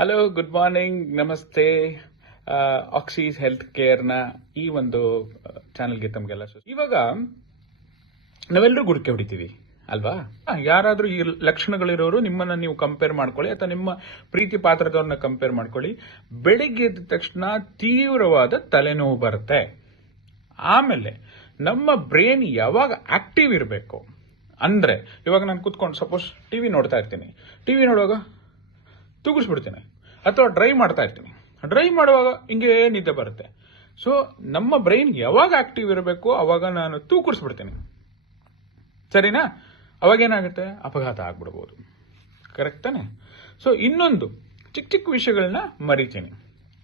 Hello, good morning, ನಮಸ್ತೆ. Axis health ಕೇರ್ನ ಈ ಒಂದು ಚಾನೆಲ್ಗೆ ತಮಗೆಲ್ಲ ಇವಾಗ ನಾವೆಲ್ಲರೂ ಗುಡ್ಕೆ ಹೊಡಿತೀವಿ ಅಲ್ವಾ? ಯಾರಾದ್ರೂ ಈ ಲಕ್ಷಣಗಳಿರೋರು ನಿಮ್ಮನ್ನ ನೀವು ಕಂಪೇರ್ ಮಾಡ್ಕೊಳ್ಳಿ, ಅಥವಾ ನಿಮ್ಮ ಪ್ರೀತಿ ಪಾತ್ರದವ್ರನ್ನ ಕಂಪೇರ್ ಮಾಡ್ಕೊಳ್ಳಿ. ಬೆಳಿಗ್ಗೆ ಎದ್ದ ತಕ್ಷಣ ತೀವ್ರವಾದ ತಲೆನೋವು ಬರುತ್ತೆ. ಆಮೇಲೆ ನಮ್ಮ ಬ್ರೈನ್ ಯಾವಾಗ ಆಕ್ಟಿವ್ ಇರಬೇಕು ಅಂದ್ರೆ, ಇವಾಗ ನಾನು ಕುತ್ಕೊಂಡು ಸಪೋಸ್ ಟಿವಿ ನೋಡ್ತಾ ಇರ್ತೀನಿ, ಟಿವಿ ನೋಡುವಾಗ ತೂಗಿಸ್ಬಿಡ್ತೀನಿ, ಅಥವಾ ಡ್ರೈವ್ ಮಾಡ್ತಾ ಇರ್ತೀನಿ, ಡ್ರೈವ್ ಮಾಡುವಾಗ ಹಿಂಗೆ ನಿದ್ದೆ ಬರುತ್ತೆ. ಸೊ ನಮ್ಮ ಬ್ರೈನ್ ಯಾವಾಗ ಆಕ್ಟಿವ್ ಇರಬೇಕು ಅವಾಗ ನಾನು ತೂಕರಿಸ್ಬಿಡ್ತೀನಿ, ಸರಿನಾ? ಅವಾಗ ಏನಾಗುತ್ತೆ, ಅಪಘಾತ ಆಗ್ಬಿಡ್ಬೋದು. ಕರೆಕ್ಟ್ ತಾನೆ? ಸೊ ಇನ್ನೊಂದು ಚಿಕ್ಕ ಚಿಕ್ಕ ವಿಷಯಗಳನ್ನ ಮರಿತೀನಿ.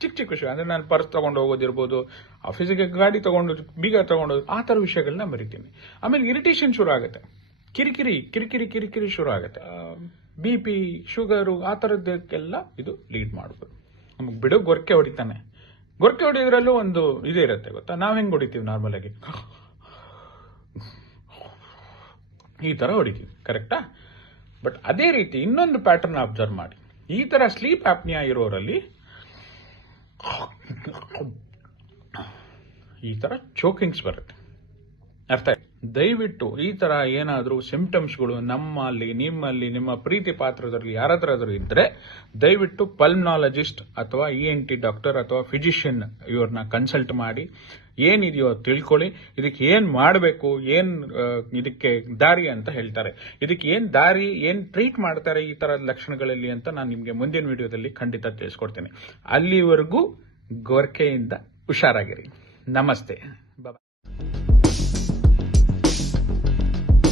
ಚಿಕ್ಕ ಚಿಕ್ಕ ವಿಷಯ ಅಂದ್ರೆ ನಾನು ಪರ್ಸ್ ತಗೊಂಡು ಹೋಗೋದಿರ್ಬೋದು, ಆಫೀಸಿಗೆ ಗಾಡಿ ತಗೊಂಡು ಬೀಗ ತಗೊಂಡು ಆ ಥರ ವಿಷಯಗಳನ್ನ ಮರಿತೀನಿ. ಆಮೇಲೆ ಇರಿಟೇಷನ್ ಶುರು ಆಗುತ್ತೆ, ಕಿರಿಕಿರಿ ಕಿರಿಕಿರಿ ಕಿರಿಕಿರಿ ಶುರು ಆಗುತ್ತೆ. BP, ಶುಗರು ಆ ಥರದ್ದಕ್ಕೆಲ್ಲ ಇದು ಲೀಡ್ ಮಾಡ್ಬೋದು. ನಮಗೆ ಬಿಡೋ ಗೊರಕೆ ಹೊಡಿತಾನೆ. ಗೊರಕೆ ಹೊಡಿಯೋದ್ರಲ್ಲೂ ಒಂದು ಇದೇ ಇರುತ್ತೆ, ಗೊತ್ತಾ? ನಾವು ಹೆಂಗೆ ಹೊಡಿತೀವಿ ನಾರ್ಮಲ್ ಆಗಿ, ಈ ತರ ಹೊಡಿತೀವಿ, ಕರೆಕ್ಟಾ? ಬಟ್ ಅದೇ ರೀತಿ ಇನ್ನೊಂದು ಪ್ಯಾಟರ್ನ್ ಅಬ್ಸರ್ವ್ ಮಾಡಿ. ಈ ತರ ಸ್ಲೀಪ್ ಆಪ್ನಿಯಾ ಇರೋರಲ್ಲಿ ಈ ತರ ಚೋಕಿಂಗ್ಸ್ ಬರುತ್ತೆ. ಅರ್ಥ ಆಯ್ತು? ದಯವಿಟ್ಟು ಈ ತರ ಏನಾದರೂ ಸಿಂಪ್ಟಮ್ಸ್ಗಳು ನಮ್ಮಲ್ಲಿ, ನಿಮ್ಮಲ್ಲಿ, ನಿಮ್ಮ ಪ್ರೀತಿ ಪಾತ್ರದಲ್ಲಿ ಯಾರಾದ್ರೂ ಇದ್ರೆ ದಯವಿಟ್ಟು ಪಲ್ಮನಾಲಜಿಸ್ಟ್ ಅಥವಾ ENT ಡಾಕ್ಟರ್ ಅಥವಾ ಫಿಸಿಷಿಯನ್ ಇವ್ರನ್ನ ಕನ್ಸಲ್ಟ್ ಮಾಡಿ ಏನಿದೆಯೋ ತಿಳ್ಕೊಳ್ಳಿ. ಇದಕ್ಕೆ ಏನ್ ಮಾಡಬೇಕು, ಏನ್ ಇದಕ್ಕೆ ದಾರಿ ಅಂತ ಹೇಳ್ತಾರೆ, ಇದಕ್ಕೆ ಏನ್ ದಾರಿ, ಏನ್ ಟ್ರೀಟ್ ಮಾಡ್ತಾರೆ ಈ ತರದ ಲಕ್ಷಣಗಳಲ್ಲಿ ಅಂತ ನಾನು ನಿಮ್ಗೆ ಮುಂದಿನ ವಿಡಿಯೋದಲ್ಲಿ ಖಂಡಿತ ತಿಳಿಸ್ಕೊಡ್ತೀನಿ. ಅಲ್ಲಿವರೆಗೂ ಗೊರಕೆಯಿಂದ ಹುಷಾರಾಗಿರಿ. ನಮಸ್ತೆ.